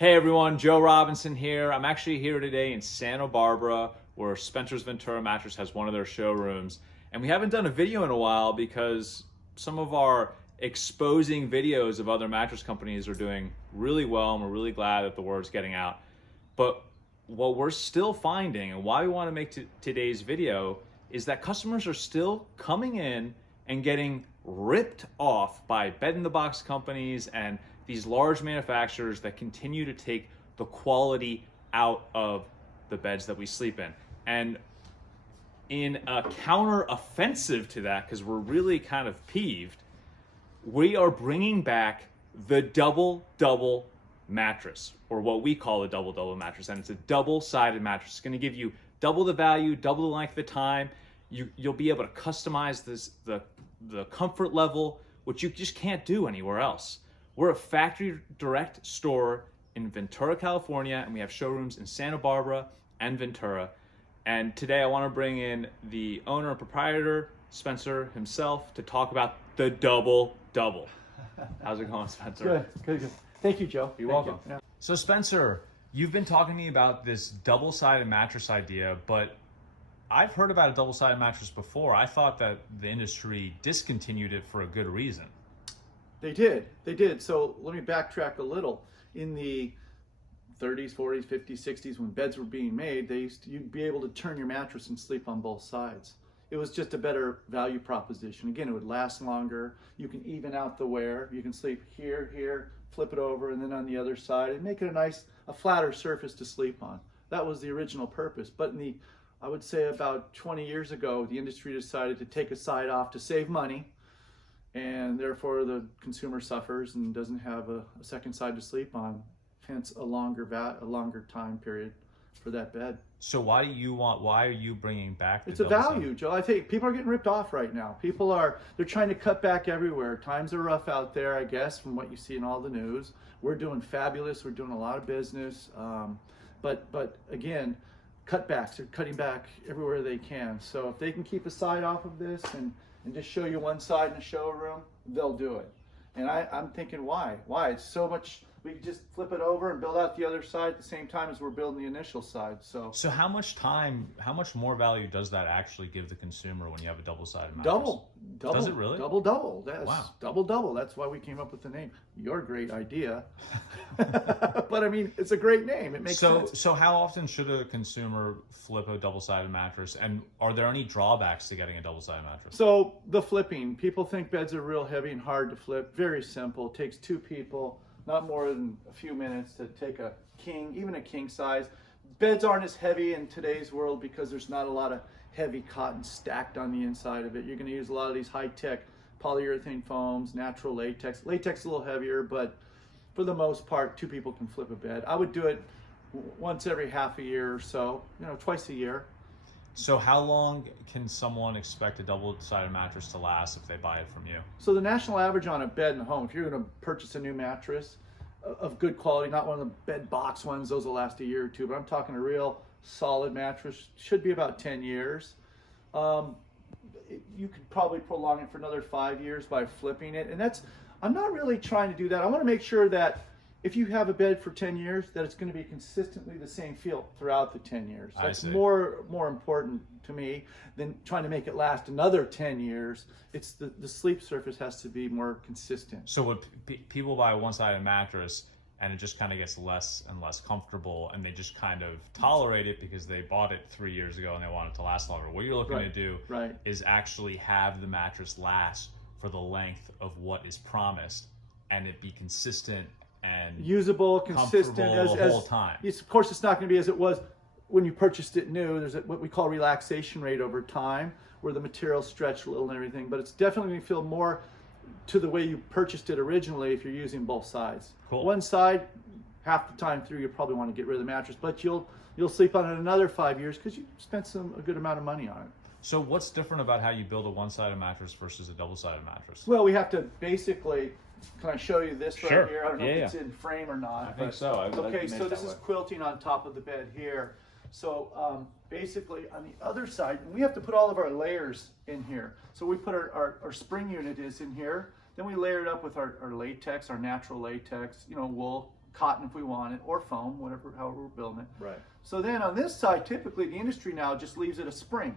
Hey everyone, Joe Robinson here. I'm actually here today in Santa Barbara where Spencer's Ventura Mattress has one of their showrooms. And we haven't done a video in a while because some of our exposing videos of other mattress companies are doing really well, and we're really glad that the word's getting out. But what we're still finding, and why we want to make today's video, is that customers are still coming in and getting ripped off by bed-in-the-box companies and these large manufacturers that continue to take the quality out of the beds that we sleep in. And in a counter-offensive to that, because we're really kind of peeved, we are bringing back the double mattress, or what we call a double mattress. And it's a double-sided mattress. It's gonna give you double the value, double the length of time. You'll be able to customize the comfort level, which you just can't do anywhere else. We're a factory direct store in Ventura, California, and we have showrooms in Santa Barbara and Ventura. And today I want to bring in the owner and proprietor, Spencer himself, to talk about the double. How's it going, Spencer? Good. Thank you, Joe. You're welcome. Yeah. So Spencer, you've been talking to me about this double-sided mattress idea, but I've heard about a double-sided mattress before. I thought that the industry discontinued it for a good reason. They did. So let me backtrack a little. In the 30s, 40s, 50s, 60s, when beds were being made, you'd be able to turn your mattress and sleep on both sides. It was just a better value proposition. Again, it would last longer. You can even out the wear. You can sleep here, flip it over, and then on the other side, and make it a flatter surface to sleep on. That was the original purpose. But I would say about 20 years ago, the industry decided to take a side off to save money, and therefore the consumer suffers and doesn't have a second side to sleep on, hence a longer time period for that bed. So why are you bringing back the It's a value, Joe. I think people are getting ripped off right now. They're trying to cut back everywhere. Times are rough out there, I guess, from what you see in all the news. We're doing fabulous. We're doing a lot of business. But again, cutbacks. They're cutting back everywhere they can. So if they can keep a side off of this and just show you one side in the showroom, they'll do it. And I'm thinking, why? It's so much. We can just flip it over and build out the other side at the same time as we're building the initial side. So how much more value does that actually give the consumer when you have a double-sided mattress? Double. Does it really? Double. That's wow. Double. That's why we came up with the name. Your great idea. But I mean, it's a great name. It makes sense. So how often should a consumer flip a double-sided mattress? And are there any drawbacks to getting a double-sided mattress? So the flipping. People think beds are real heavy and hard to flip. Very simple. It takes two people, not more than a few minutes, to take a king, even a king size. Beds aren't as heavy in today's world because there's not a lot of heavy cotton stacked on the inside of it. You're going to use a lot of these high-tech polyurethane foams, natural latex. Latex is a little heavier, but for the most part, two people can flip a bed. I would do it once every half a year or so, twice a year. So how long can someone expect a double-sided mattress to last if they buy it from you? So the national average on a bed in the home, if you're going to purchase a new mattress of good quality, not one of the bed box ones, those will last a year or two, but I'm talking a real solid mattress, should be about 10 years. You could probably prolong it for another 5 years by flipping it. And I'm not really trying to do that. I want to make sure that if you have a bed for 10 years, that it's going to be consistently the same feel throughout the 10 years. That's more important to me than trying to make it last another 10 years. It's the sleep surface has to be more consistent. So would people buy a one-sided mattress and it just kind of gets less and less comfortable, and they just kind of tolerate it because they bought it 3 years ago and they want it to last longer? What you're looking to do is actually have the mattress last for the length of what is promised, and it be consistent and usable, consistent the whole time. Of course, it's not going to be as it was when you purchased it new. There's what we call relaxation rate over time, where the materials stretch a little and everything. But it's definitely going to feel more to the way you purchased it originally if you're using both sides. Cool. One side, half the time through, you probably want to get rid of the mattress, but you'll sleep on it another 5 years because you spent a good amount of money on it. So what's different about how you build a one-sided mattress versus a double-sided mattress? Well, we have to basically. Can I show you this right Sure. here? I don't know if it's in frame or not. I think so. Okay, so this is quilting on top of the bed here. So basically on the other side, we have to put all of our layers in here. So we put our spring unit is in here. Then we layer it up with our latex, our natural latex, wool, cotton if we want it, or foam, whatever, however we're building it. Right. So then on this side, typically the industry now just leaves it a spring.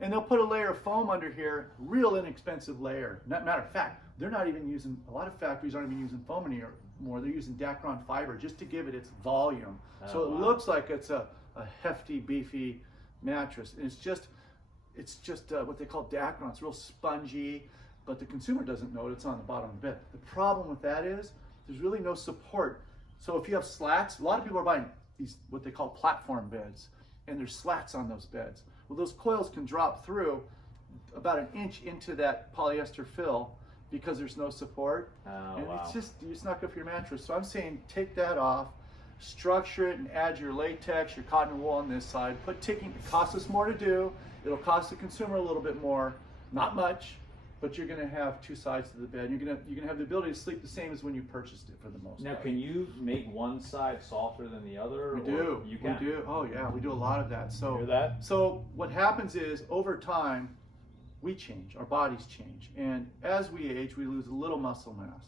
And they'll put a layer of foam under here, real inexpensive layer. Matter of fact, they're not even using, a lot of factories aren't even using foam anymore. They're using Dacron fiber just to give it its volume. So it looks like it's a hefty, beefy mattress. And it's just what they call Dacron. It's real spongy, but the consumer doesn't know it. It's on the bottom of the bed. The problem with that is there's really no support. So if you have slats, a lot of people are buying these, what they call platform beds, and there's slats on those beds. Well, those coils can drop through about an inch into that polyester fill because there's no support. And it's not good for your mattress. So I'm saying take that off, structure it, and add your latex, your cotton wool on this side. Put ticking. It costs us more to do. It'll cost the consumer a little bit more, not much, but you're going to have two sides to the bed. You're going to have the ability to sleep the same as when you purchased it for the most part. Now, can you make one side softer than the other? We do. You can. We do. Oh yeah, we do a lot of that. So hear that? So what happens is over time, we change. Our bodies change, and as we age, we lose a little muscle mass.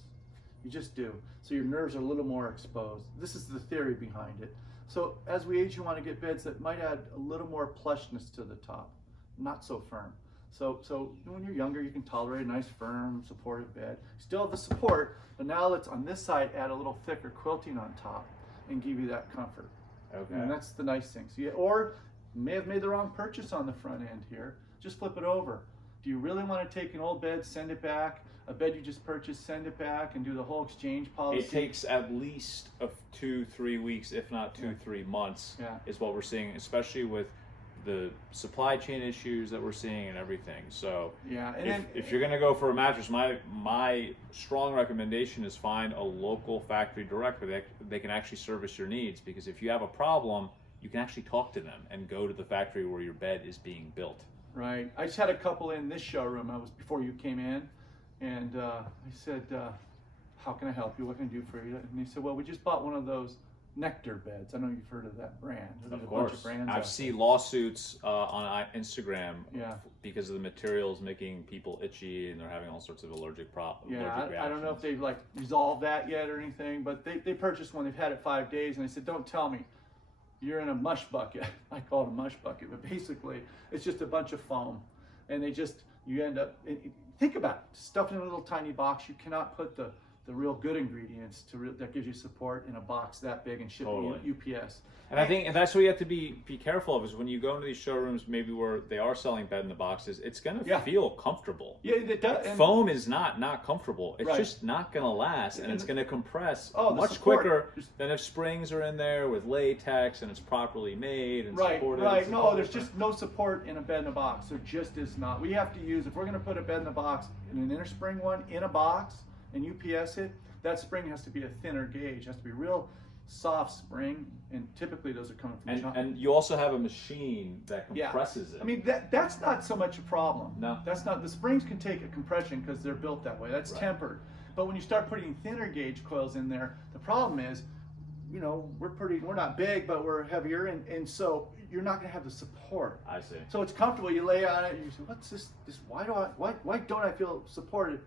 You just do. So your nerves are a little more exposed. This is the theory behind it. So as we age, you want to get beds that might add a little more plushness to the top, not so firm. So when you're younger, you can tolerate a nice, firm, supportive bed. Still have the support, but now let's, on this side, add a little thicker quilting on top and give you that comfort. Okay. And that's the nice thing. So or you may have made the wrong purchase on the front end here. Just flip it over. Do you really want to take an old bed, send it back? A bed you just purchased, send it back, and do the whole exchange policy? It takes at least 2-3 weeks, if not 2-3 months, is what we're seeing, especially with the supply chain issues that we're seeing and everything. So if you're going to go for a mattress, my strong recommendation is find a local factory direct where they can actually service your needs, because if you have a problem, you can actually talk to them and go to the factory where your bed is being built. Right. I just had a couple in this showroom. I was before you came in, and I said, how can I help you? What can I do for you? And they said, well, we just bought one of those Nectar beds. I know you've heard of that brand. There's Of a course. bunch of brands I've seen lawsuits on Instagram because of the materials making people itchy, and they're having all sorts of allergic reactions. I don't know if they've like resolved that yet or anything, but they purchased one. They've had it 5 days, and they said, don't tell me you're in a mush bucket. I call it a mush bucket, but basically it's just a bunch of foam, and you end up, think about it, stuffed in a little tiny box. You cannot put the real good ingredients that gives you support in a box that big and ship it UPS. And I think that's what you have to be careful of, is when you go into these showrooms, maybe where they are selling bed in the boxes, it's going to feel comfortable. Yeah, it does. Foam is not comfortable. It's just not going to last, and it's going to compress much quicker than if springs are in there with latex and it's properly made and supported. Right. No, there's just no support in a bed in a box. There just is not. We have to use, if we're going to put a bed in a box, in an inner spring one in a box and UPS it, that spring has to be a thinner gauge. It has to be real soft spring, and typically those are coming from China. And you also have a machine that compresses it. I mean, that's not so much a problem. No. That's not, the springs can take a compression because they're built that way. That's tempered. But when you start putting thinner gauge coils in there, the problem is, we're not big, but we're heavier, and so you're not going to have the support. I see. So it's comfortable. You lay on it, and you say, "What's this? Why don't I feel supported?"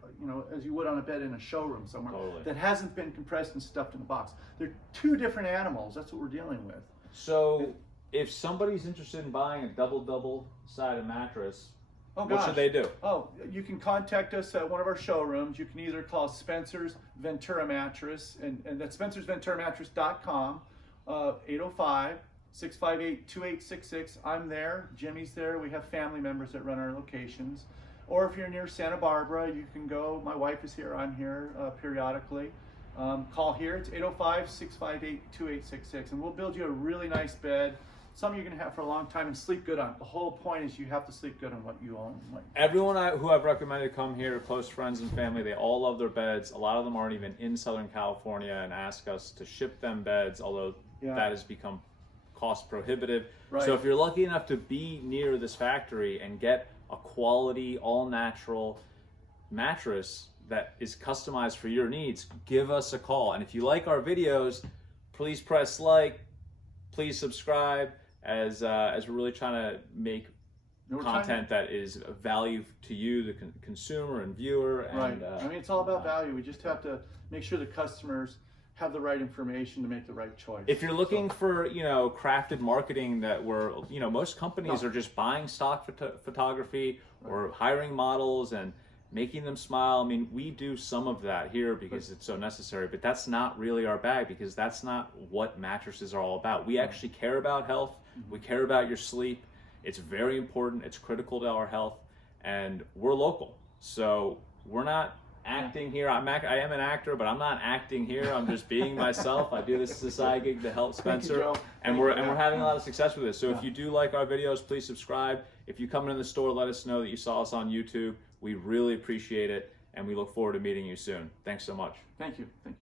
As you would on a bed in a showroom somewhere that hasn't been compressed and stuffed in a box. They're two different animals. That's what we're dealing with. So if somebody's interested in buying a double-sided mattress, what should they do? Oh, you can contact us at one of our showrooms. You can either call Spencer's Ventura Mattress, and that's spencersventuramattress.com, 805-658-2866. I'm there. Jimmy's there. We have family members that run our locations. Or if you're near Santa Barbara, you can go. My wife is here. I'm here periodically. Call here. It's 805-658-2866, and we'll build you a really nice bed. Something you're going to have for a long time and sleep good on. The whole point is you have to sleep good on what you own. Everyone who I've recommended come here, close friends and family, they all love their beds. A lot of them aren't even in Southern California and ask us to ship them beds, although that has become cost prohibitive. So if you're lucky enough to be near this factory and get a quality, all-natural mattress that is customized for your needs, give us a call. And if you like our videos, please press like, please subscribe, as we're really trying to make content that is of value to you, the consumer and viewer. And, I mean, it's all about value. We just have to make sure the customers have the right information to make the right choice. If you're looking for, you know, crafted marketing that we're, you know, most companies No. are just buying stock photography or hiring models and making them smile. I mean, we do some of that here because it's so necessary, but that's not really our bag, because that's not what mattresses are all about. We actually care about health. We care about your sleep. It's very important. It's critical to our health, and we're local. So we're not acting here. I am an actor, but I'm not acting here. I'm just being myself. I do this as a side gig to help Spencer, Joe. and we're having a lot of success with this. So if you do like our videos, please subscribe. If you come into the store, let us know that you saw us on YouTube. We really appreciate it, and we look forward to meeting you soon. Thanks so much. Thank you. Thank you.